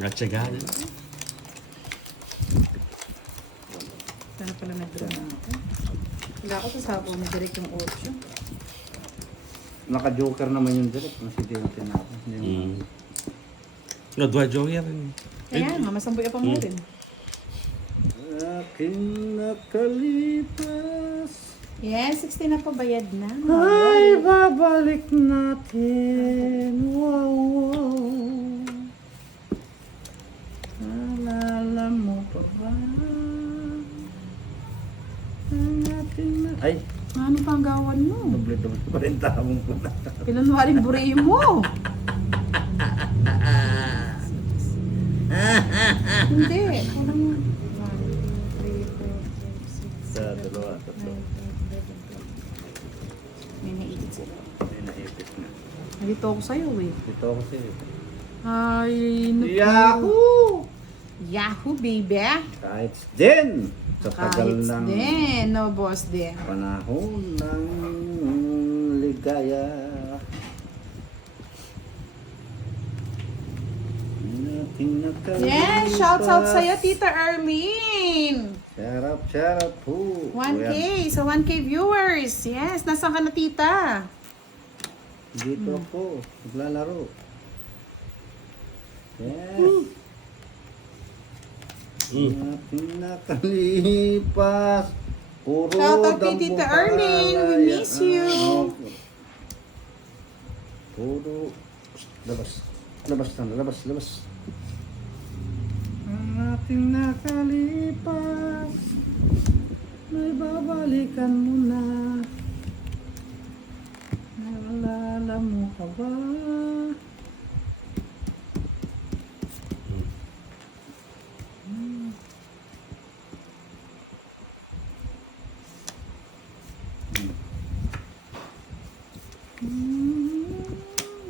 Gatsagaan. Sana pala nag-draw na ako. Wala ako sa sabaw ni Direk yung 8. Naka-joker naman yung direct. Masindi natin ako. Dua joker rin. Kaya nga, masamboy pa mo rin. Aking nakalipas. Yes, 16 na pabayad na. Ay, babalik natin. Wow, wow. Alala mo pa ba? Ang ating na... Ay, Ano pang gawan mo? doble-doble pa rin tamong ko na. Pinanwaring buri mo. Hindi. Parang 1, 2, 3, 4, 5, 6, Sa dalawa, tatlo. May naipit sila. May naipit na. Nandito ako sa'yo eh. Dito ako sa'yo. Ay, naku. Yahoo! Yahoo, baby. Kahit din! Sa tagal Kahit ng din, no boss din. panahon ng ligaya. Yes, shouts out sa'yo, Tita Arlene. Charap po. 1K, sa 1K viewers. Yes, nasaan ka na, Tita? Dito ako, naglalaro. Yes. Ating nakalipas. Puro Shoutout kay dambo Tita Arlene. We kaya. miss you. Puro. Labas. Labas na, labas, labas. Ang ating nakalipas. May babalikan mo na. Naalala mo ka ba?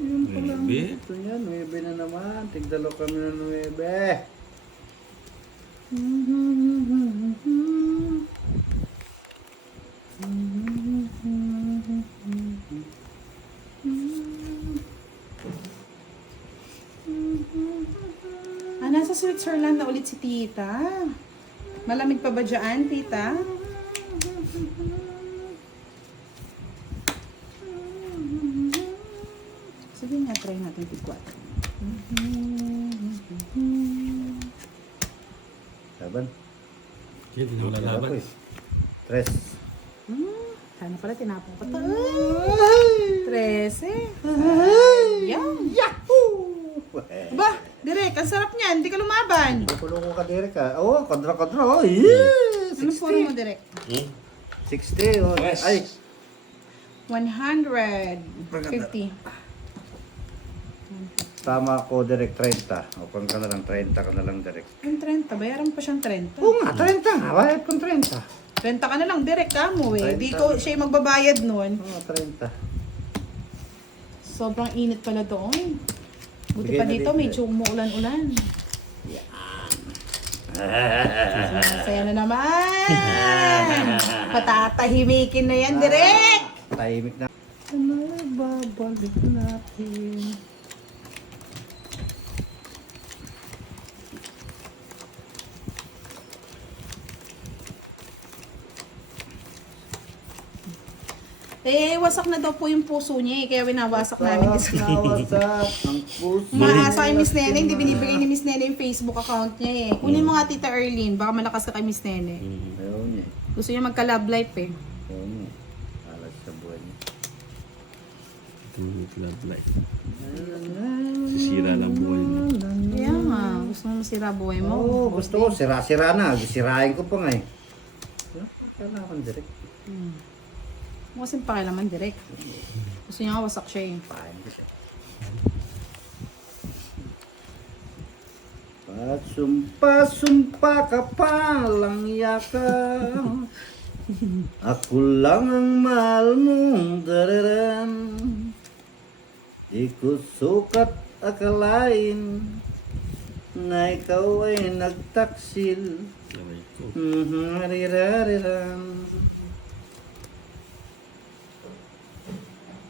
Yun pa lang. Nuebe. Ito yan, 9 na naman. Tigdalo kami ng 9. Nasa Switzerland na ulit si Tita. Malamig pa ba dyan, Tita? Sabihin nga, try natin tigwat. Laban. Hindi na wala laban. Tres. Sana pala tinapon ko to. 13. Yan. Yahoo! Ba, Direk, ang sarap niyan. Hindi ka lumaban. Pupulo ko ka, Derek, ha? Oo, kadra-kadra. Oh, yeah! Ano puro mo, Direk? 60. Oh. Yes. Ay, 150. tama ko, Derek, 30. O, pang ka na lang, 30 ka na lang, Derek. Yung 30, bayaran pa siyang 30. Oo nga, 30 nga. Bayad kong 30. 30 ka na lang, Direk, ka mo eh. 30. Di ko siya yung magbabayad nun. Oo, 30. Sobrang init pala doon. Buti Bigay pa na dito, dito, medyo umuulan-ulan. Saya na naman. Patatahimikin na yan, Direk. Tahimik na. Ano babalik natin? Eh, wasak na daw po yung puso niya eh. Kaya winawasak namin. Nawasak ang puso. Maasa kay Miss Nene, hindi binibigay ni Miss Nene yung Facebook account niya eh. Kunin mo nga Tita Erlene, baka malakas ka kay Miss Nene. Ayaw niya. Gusto niya magka-love life eh. Ayaw niya. Alas sa buhay niya. Love life. Sisira ng buhay mo. Kaya nga, gusto mo masira buhay mo. Oo, gusto ko. Sira-sira na. Sirain ko pa nga eh. Kailangan direct. Kasing pakilaman direct. Gusto niya nga wasak siya eh. Pahin ko siya. Pagsumpa-sumpa ka pa lang yaka. Ako lang ang mahal mong dararan. Di ko sukat akalain na ikaw ay nagtaksil. Sabay ko. Harirarirang.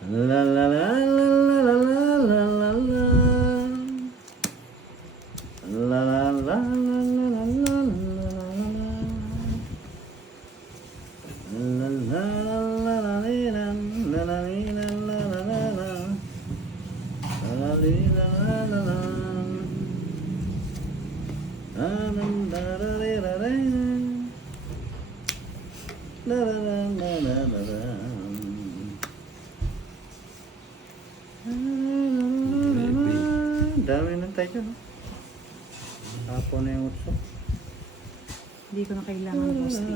La la la la la la la la la. Dami ng tayo dyan. Tapo na yung utso. Hindi ko na kailangan, Boss D.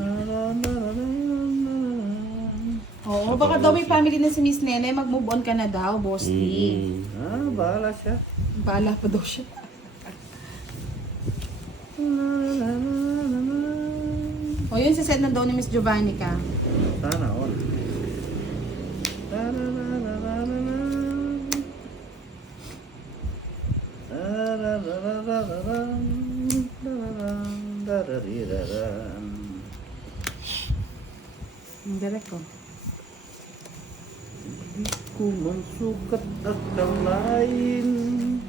Oo, baka daw may family na si Miss Nene, mag-move on ka na daw, Boss D. Bahala siya. Bahala pa daw siya. O yun, sisend na daw ni Miss Giovanni ka. Sana all. Ang galing ko. Kung ang sukat at kamlain.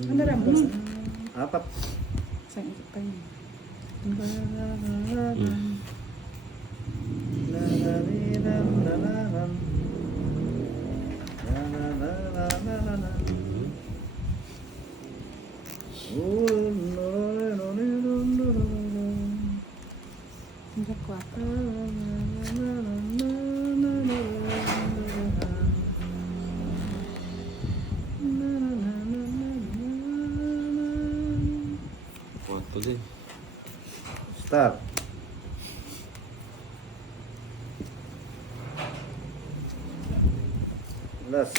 Ano rin, Boss D? Apat. Saan ikot pa yun? Hanggang 4. Kwarto din. Start. Last.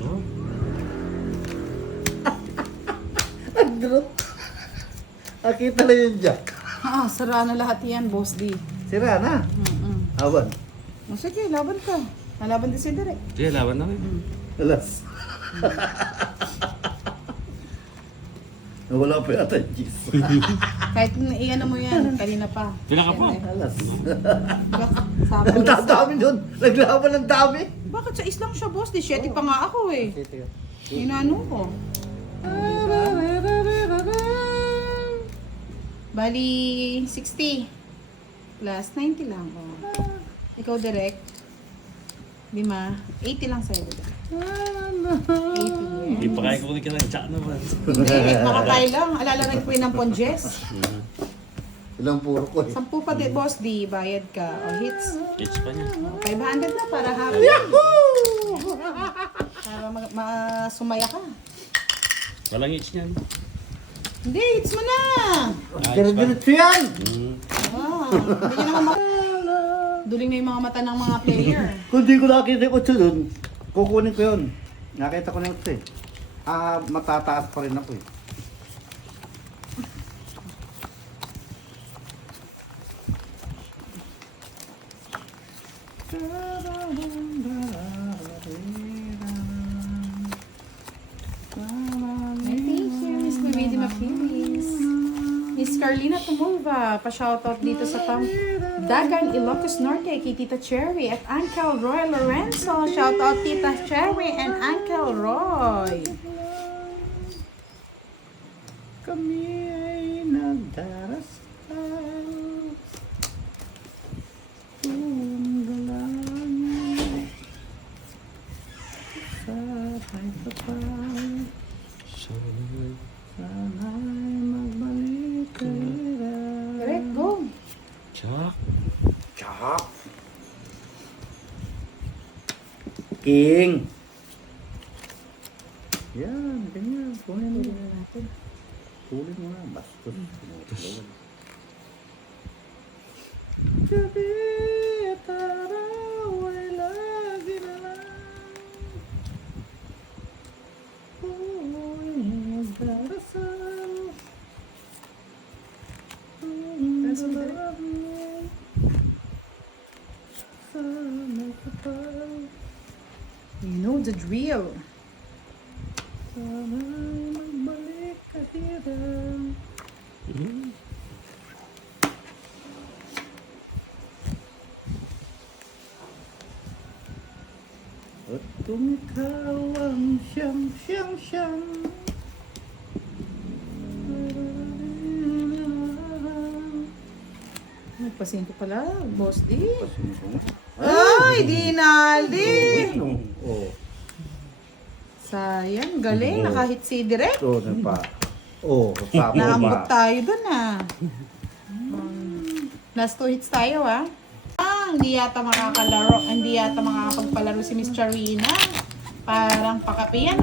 Oh? Nag-drop. Nakita na yung jack. Sara na lahat yan, Boss D. Sira na. Awan. O sige, laban ka. Nalaban din si Derek. Sige, laban na kayo. Last. Wala pa yata yung cheese. Kahit iyan mo yan, kanina pa. Sila ka pa. Alas. Sabi Ang dami doon. Naglaban ng dami. bakit sa islang siya, Boss D? 7 pa nga ako eh. Inano ko. Bali, 60. Plus 90 lang. Oh. Ikaw, Derek. 5. 80 lang sa'yo, Derek. 80. Hindi pa kaya kunin ka ng tsak naman. Hindi, makakaya lang. Alala rin ko yun ng Ponjes. Ilang puro ko eh. 10 pa din, Boss D. Bayad ka. O hits. Kitch pa niya. 500 na para happy. Para masumaya ka. Walang itch niyan. Hindi, hits mo na. Diretso yan! Hindi nyo naman duling na yung mga mata ng mga player. Kung di ko nakita yung utso doon, kukunin ko yun. Nakita ko na yung utso eh. Matataas pa rin ako eh. Thank you, Miss Luigi Makilis. Miss Carlina Tumulva, pa-shoutout dito sa Dagan, Ilocos Norte, kay Tita Cherry at Uncle Roy Lorenzo. Shoutout Tita Cherry and Uncle Roy. Kami ay nagdarasal. Tumgalangin sa kahit kapal. Sana'y magbalik kayo. Correct, go. Tsak. Chop. King. Yan, ganyan. Kunin mo. Kunin mo na. Bastos. Gabi at araw ay lagi na lang. Uy, magdarasal. Sana'y kapal. You know the drill. Sana'y magbalik ka hirang. At kung ikaw ang siyang Nagpasinto pala, Boss D. Pasinto nga. Ay, Dinaldi! Oh. Sayang, galing. Oo. Nakahit si Direk. So, na pa. Oh, sapo Naambot ba? tayo dun Last 2 hits tayo hindi yata makakalaro, hindi yata makakapagpalaro si Miss Charina. Parang pakapiyan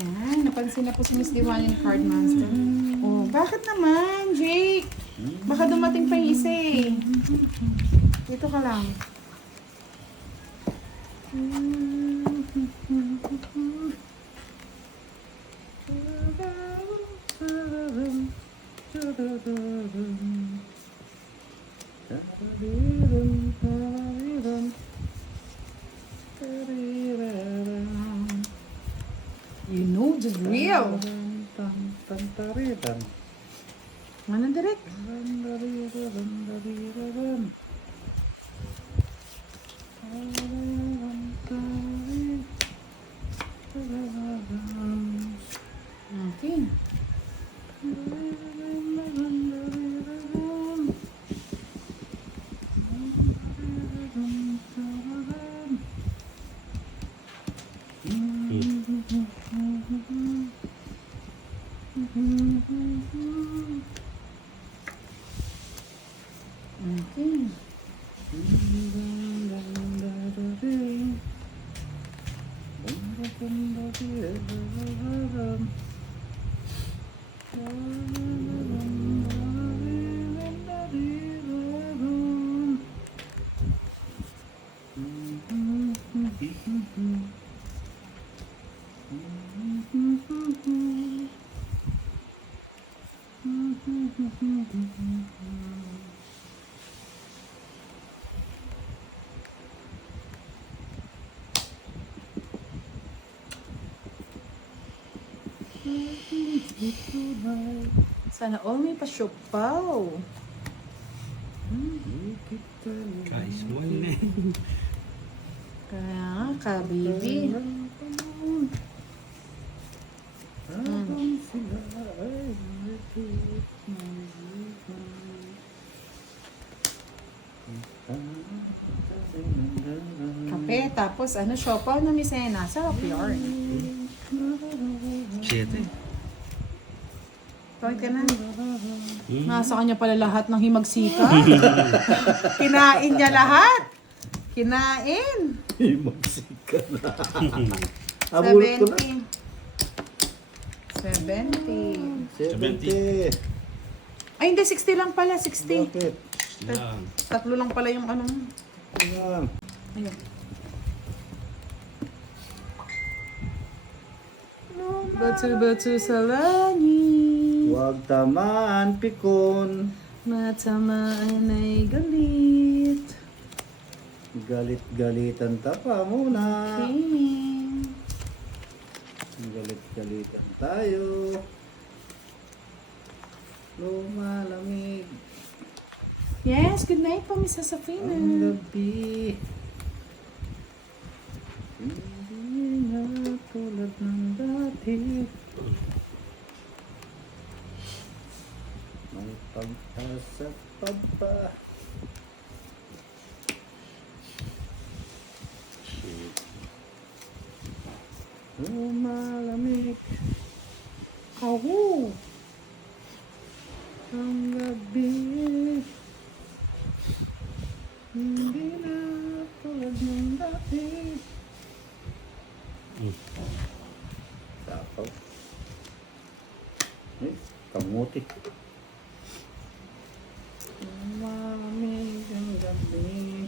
Yan, napansin na po si Miss Diwalin Card Master. Oh, bakit naman, Jake? Baka dumating pa yung isa Dito ka lang. You know the real. Mana Direk? Okay. Okay. Sana all may pa-siopaw. Guys, mo yun Kaya ka, baby. Kape, tapos siopaw na misena. Sarap yarn. 7. Tawag ka na. Nasa kanya pala lahat ng himagsika. Kinain niya lahat. Kinain. Magsika na. Abulot ko na. 70. 70. Ay, hindi. 60 lang pala. 60. Bakit? Lang. Tatlo lang pala yung ano. Ayan. Ayun. Batu-batu sa langit. Huwag tamaan pikon. Matamaan ay galit. Galit-galitan ta pa muna. Okay. Galit-galitan tayo. Lumalamig Yes, good night po, Miss Josefina. ang gabi. Hindi na tulad ng dati. May pag-asa pa ba? Lumalamig Oh. ang gabi. Hindi na tulad ng dati. Sapaw. Kamuti. Malamig ang gabi.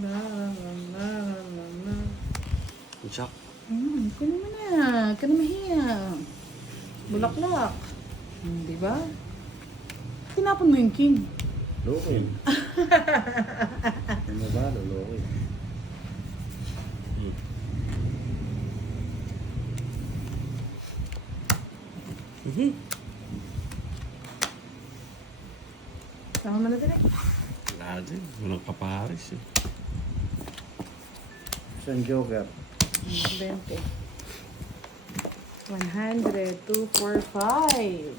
Na na na na na. Chak. Ikaw naman na. Ikaw na mahiya. Bulaklak. Di ba? Tinapon mo yung king. Loko yun. Ano ba? Loko yun. Mhm. Sama mo na direct. Wala din. Walang kapares eh. Isang joker. 20. 100, 245.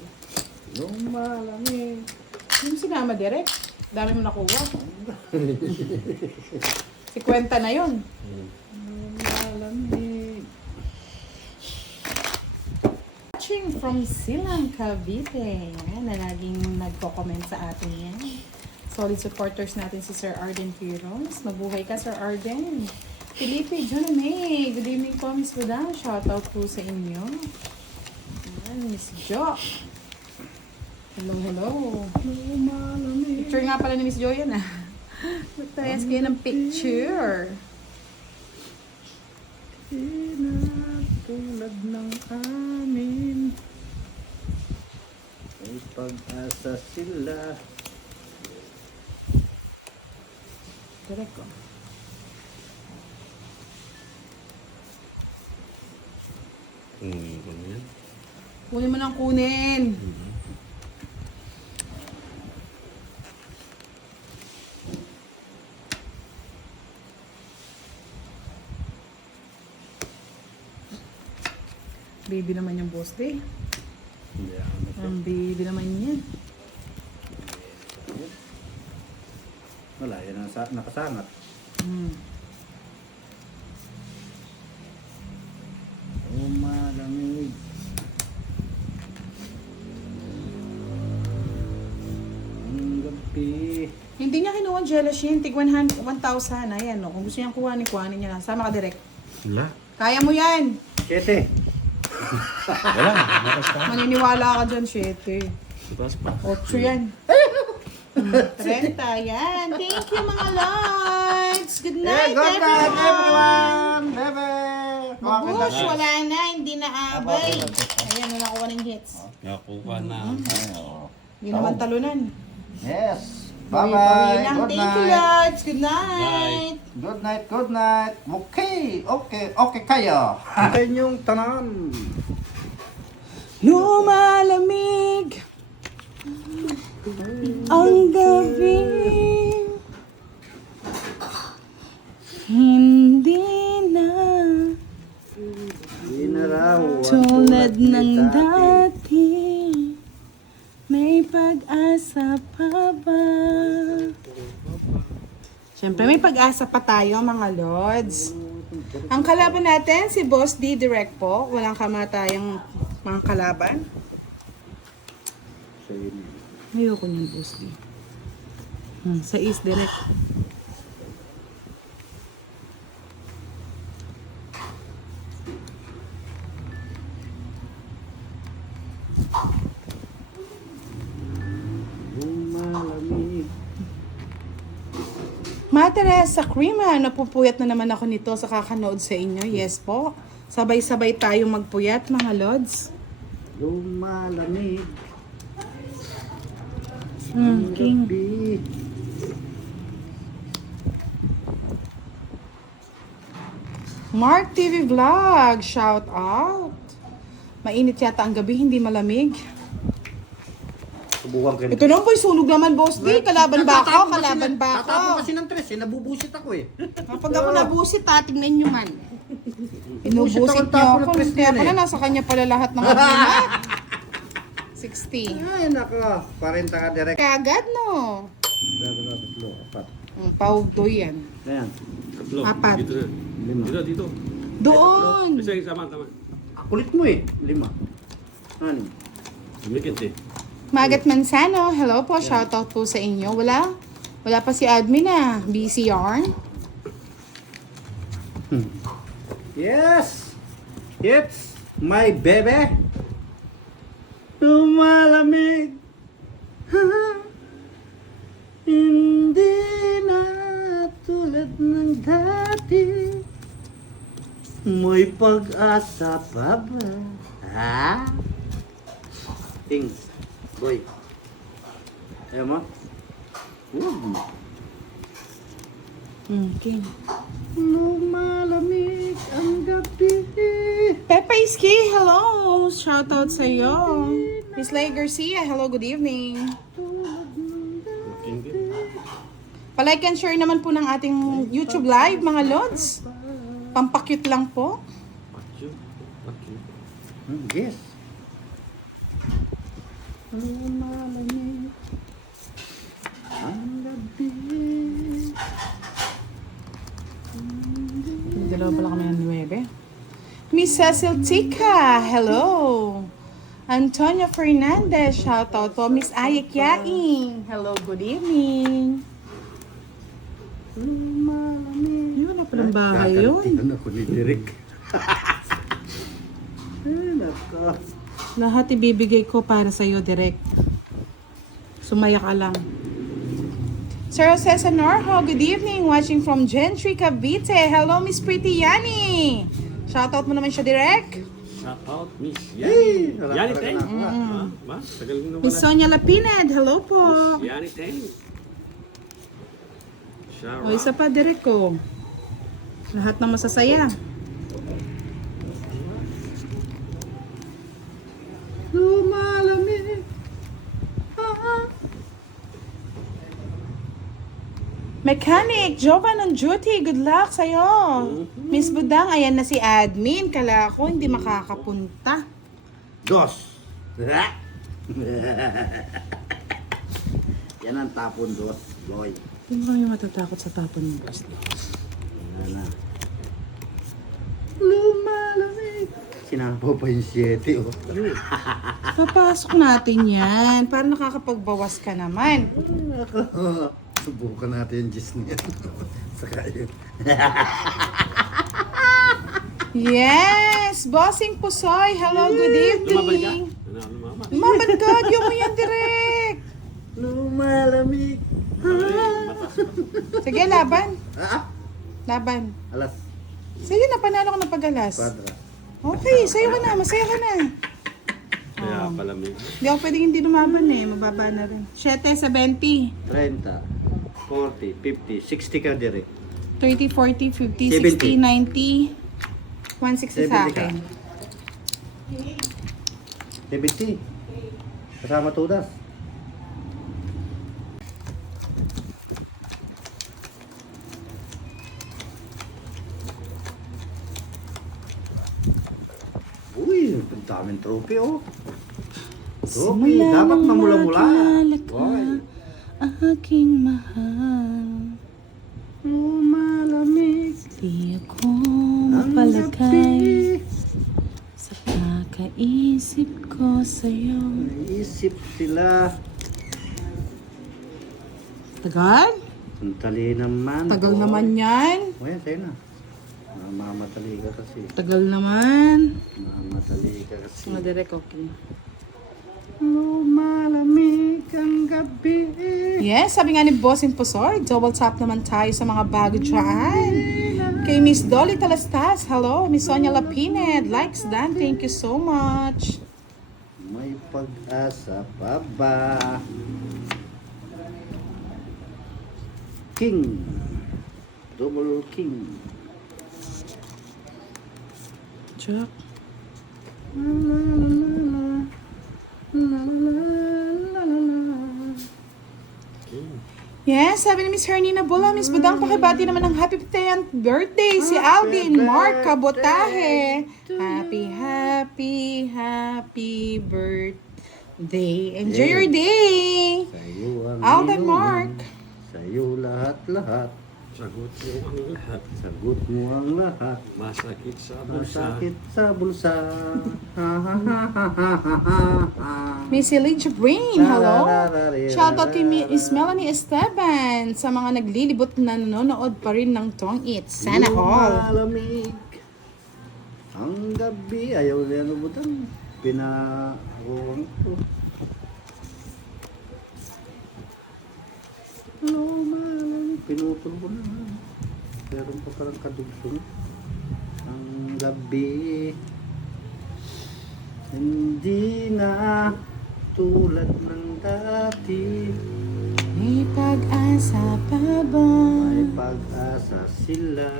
Lumalamig. Yung sinama direct. Dami mo nakuha. 50 na yun. Lumalamig. Watching from Silang, Cavite. Yan, na laging nagko-comment sa atin yan. Solid supporters natin si Sir Arden Quiros. Mabuhay ka, Sir Arden. Felipe Joname. Good evening po, Miss Budang. Shoutout po sa inyo. Yan, Miss Jo. Hello, hello. Lumalamig. Picture nga pala ni Miss Jo yan ah. Magtayas kayo ng picture. Tulad ng amin. May pag-asa sila. Direct ko. Ano yan? Kunin mo ng kunin. Baby naman yung boss day. Hindi ako na Ang baby naman yan. Wala, yan ang nakasangat. Lumalamig. Ang gabi. Hindi niya kinuha ang jealous yun. Tig 1,000. Ayan, no. Kung gusto niyang kuhanin niya lang. Sama ka direct. Wala. Kaya mo yan. 7. Wala. Matas pa. Maniniwala ka dyan, 7. Matas pa. 8 yan. 30, yan. Thank you, mga lods. Good night, Good night, everyone. everyone! Bebe! Mabush, wala na. Hindi na abay. Ayan, wala ko ng hits. Nakuha na. Hindi naman talunan. Yes! Bawi-bawi Bye-bye! lang. Good Thank you, night! lods. Good night. Good night, good night! Okay kayo! Ang inyong tanan! Lumalamig ang gabi, hindi na Di na raw tulad ng dati. dati. May pag-asa pa ba? Siyempre may pag-asa pa tayo, mga lods. Ang kalaban natin si Boss D direct po. Walang kamatayang mga kalaban. Ayoko niyan, Boss D. Sa East direct. Lumalamig. Teresa Crema, napupuyat na naman ako nito sa kakanood sa inyo. Yes po. Sabay-sabay tayong magpuyat, mga lods. Lumalamig. King. Gabi. Mark TV Vlog, shout out. Mainit yata ang gabi, hindi malamig. Subukan ko. Ito naman po, sunog naman, Boss D. Kalaban ba ako? Kalaban ba Tatapon ako? kasi ng tres, nabubusit ako eh. Kapag ako nabusit, tingnan nyo man. Busit Inubusit ako, niyo tapo ako. ng tres Kaya yan pala, eh. nasa kanya pala lahat ng agreement. 60. Ay nako, 40 ka direct. Kagad, no? Dalawa, tatlo, apat. Pawdo yan. Ayan. Tatlo. Apat. Dito na. Lima. Dito. Doon! Isa yung tama. Kulit mo eh. 5. Ano? Dumikit eh. Magat Mansano, hello po, shoutout po sa inyo. Wala pa si admin ah. Busy yarn. Yes! It's my baby. Lumalamig. Hindi na tulad ng dati. May pag-asa pa ba? Ha? Ting, boy. Ayaw mo? Okay. Lumalamig ang gabi. Pepe Iski, hello! Shoutout sa'yo. Miss Leigh Garcia, hello, good evening. Looking good. Palike and share naman po ng ating YouTube live, mga lods. Pampakyut lang po. Pakyo. Pakyo. Yes. Lumalamig ang gabi. Dalawa pala kami ng 9. Miss Cecil Tika, hello. Antonia Fernandez, shoutout po. Miss Ayek Yaing, hello, good evening. Yun na palang bahay yun. Kakantihan ako ni Derek. Ay, nako. Lahat ibibigay ko para sa'yo, direct. Sumaya ka lang. Sir Jose Sanorho, good evening. Watching from Gentry, Cavite. Hello, Miss Pretty Yani. Shoutout mo naman siya, direct. Shout out, Miss Hey, Yani. wala Yani talaga Teng. na ako, ah. Ma, tagal mo naman. Miss Sonia Lapined, hello po. Yani Teng. Shout O, isa pa, direct ko. Lahat ng masasaya. Lumalamig. Mechanic, Jovan on duty. Good luck sa'yo. Miss Budang, ayan na si admin. Kala ko hindi makakapunta. Dos. Yan ang tapon, dos. Boy. Hindi mo kami matatakot sa tapon ng gusto. Yan na. Lumalamig. Sinapaw pa yung 7, oh. Papasok natin yan. Para nakakapagbawas ka naman. Subukan natin yung gis niya. Saka yun. Yes! Bossing Pusoy, hello, good Lumabad ka? evening. Ano, lumabad? Lumabad ka, diyo mo yan direct. Lumalamig. Sige, laban. Ah? Laban. Alas. Sige na, panalo ka na pag-alas. Padra. Okay, sayo ka na, masaya ka na. Kaya pala may. Hindi ako pwedeng hindi lumaban eh, mababa na rin. 7, 70, 30, 40, 50, 60 ka direct. 30, 40, 50, 70. 60, 90, 160 sa 70 ka. akin. 70. Kasama tudas. Uy, ang daming trophy, oh. Trophy, dapat mamula-mula. Boy. Aking mahal, Lumalamig di ako ang mapalagay gabi. sa kakaisip ko sa'yo. Naisip sila. Tagal? Ang tali naman. Tagal boy. naman yan. O yan, sa'yo na. Mamatali ka kasi. Tagal naman. Mamatali ka kasi. Mga direct, okay. Lumalamig ang gabi. Yes, sabi nga ni Bossing Pusoy, double tap naman tayo sa mga bago dyan. Kay Miss Dolly Talastas, hello. Miss Sonia Lapined, likes dan, thank you so much. May pag-asa pa ba? King. Double king. Chuck. Yes, sabi ni Miss Hernina Bula, Miss Budang, pakibati naman ng happy 10th birthday si Alvin Mark Kabotahe. Happy birthday. Enjoy your day. Sa'yo ang Alvin inuman. Mark. Sa'yo lahat-lahat. Sagot mo ang lahat. Sagot mo ang lahat. Masakit sa bulsa. Masakit sa bulsa. Miss Elijah Brain, hello. Shoutout kay Miss Melanie Esteban sa mga naglilibot na nanonood pa rin ng Tong It. Sana all. Lumalamig ang gabi. Ayaw na yan ubutang. Pinakuhan ko. Lumalamig. Pinutol ko na. Meron pa parang kadugsong. Ang gabi. Hindi na tulad ng dati. pag-asa pa ba? May pag-asa sila.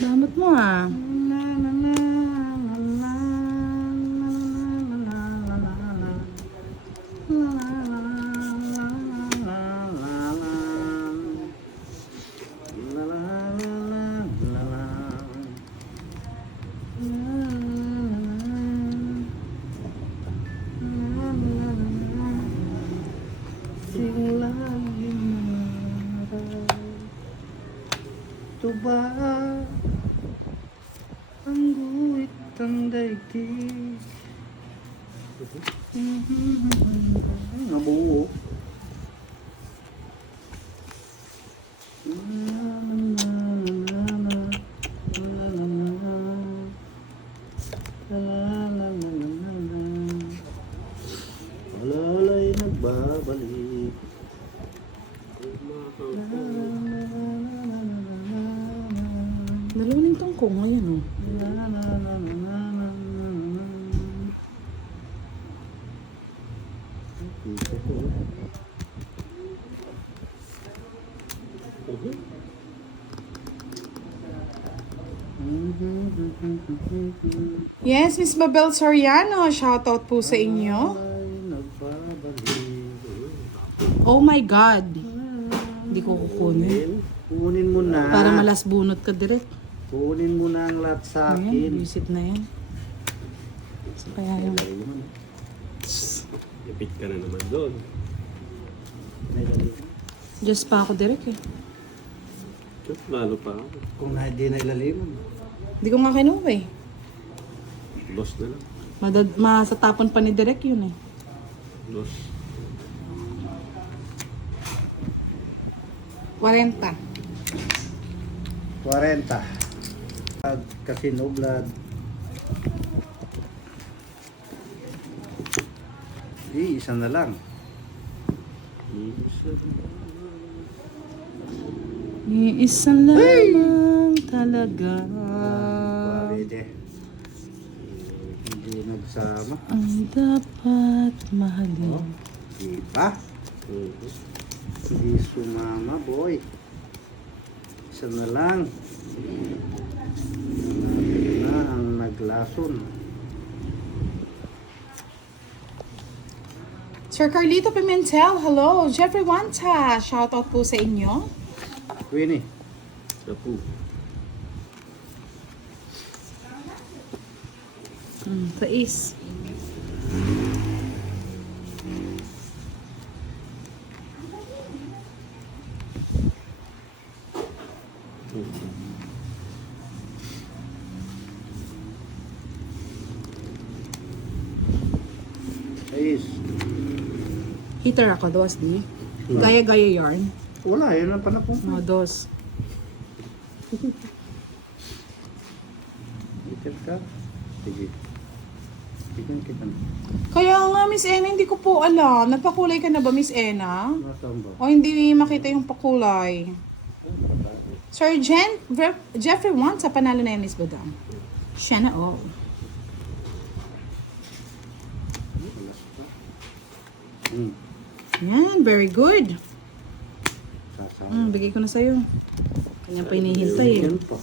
Damot mo ah. Ito ba ang guhit ng daigdig? Nabuo. Alalay nagbabalik. Nalunin tong kong ngayon oh. Yes, Miss Babel Soriano, shoutout po sa inyo. Oh my God. Hindi ko kukunin. Kunin mo na. Para malas bunot ka direct. Kunin mo na ang lahat sa Ayan, akin. visit na yan. So, kaya yung... Ipit ka na naman doon. Just pa ako direct eh. Lalo pa ako. Kung hindi na ilaliman. Hindi ko nga kinuha eh. Lost na lang. Masatapon pa ni direct yun eh. Lost. 40. 40. Casino blood. Isa na lang. Iisa lamang talaga Pwede. Hindi nagsama. ang dapat mahalin. Diba? Hindi sumama, boy. Isa na lang. Na ang naglason. Sir Carlito Pimentel, hello. Jeffrey Wanta, shoutout po sa inyo. Queenie. Sapu. Tais. Ayos. Heater ako, dos, di? Gaya-gaya yarn. Wala, yun ang panapong. Mga dos. Ikat ka. Sige. Tignan kita na. Kaya nga, Miss Ena, hindi ko po alam. Nagpakulay ka na ba, Miss Ena? Nasaan ba? O hindi makita yung pakulay? Sir Jeffrey wants sa panalo na yan, Miss Badam. Siya na, oh. Alas pa. Hmm. Yan, very good. Sasama. Bigay ko na sa'yo. Kanya pa hinihintay eh. Yan pa.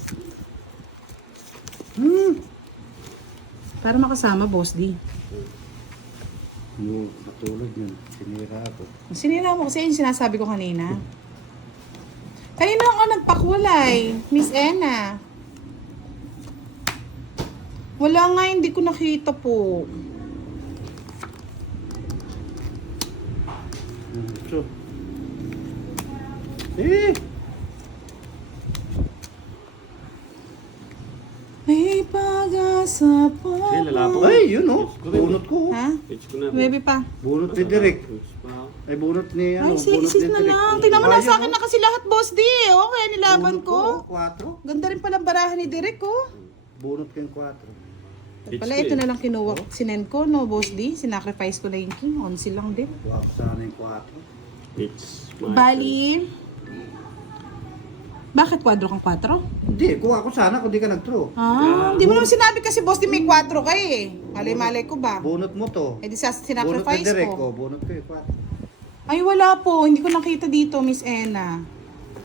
Para makasama, Boss D. No, katulad yun. Sinira ako. Sinira mo kasi yung sinasabi ko kanina. Kanina ako nagpakulay, Miss Ena. Wala nga, hindi ko nakita po. So. Eh! May pag-asa pa. Eh, lalapag. Ay, yun oh. Bunot ko. Ha? Page ko na. Maybe pa. Bunot ni Direk. Page pa ako. Ay, bunot ni ano. Ay, bunot sis ni na Direk. lang. Tingnan mo na Ayun, sa akin oh. na kasi lahat, Boss D. Okay, nilaban Bunot ko. 4. Ganda rin pala barahan ni Derek, oh. Bunot kang 4. Page Pala, ko ito eh. na lang kinuha. Sinend ko, no, Boss D. Sinacrifice ko na yung king. 11 lang din. Wag sana yung 4. Page. Bali. Bakit kwadro kang 4? Hindi, kuha ko sana kung di ka nag-throw. Hindi mo naman sinabi kasi, Boss D, may 4 ka eh. Malay-malay ko ba? Bunot mo to. Eh di sa Bunot ni sinacrifice Direk ko. ko. Bunot ko yung 4. Ay, wala po. Hindi ko nakita dito, Miss Ena.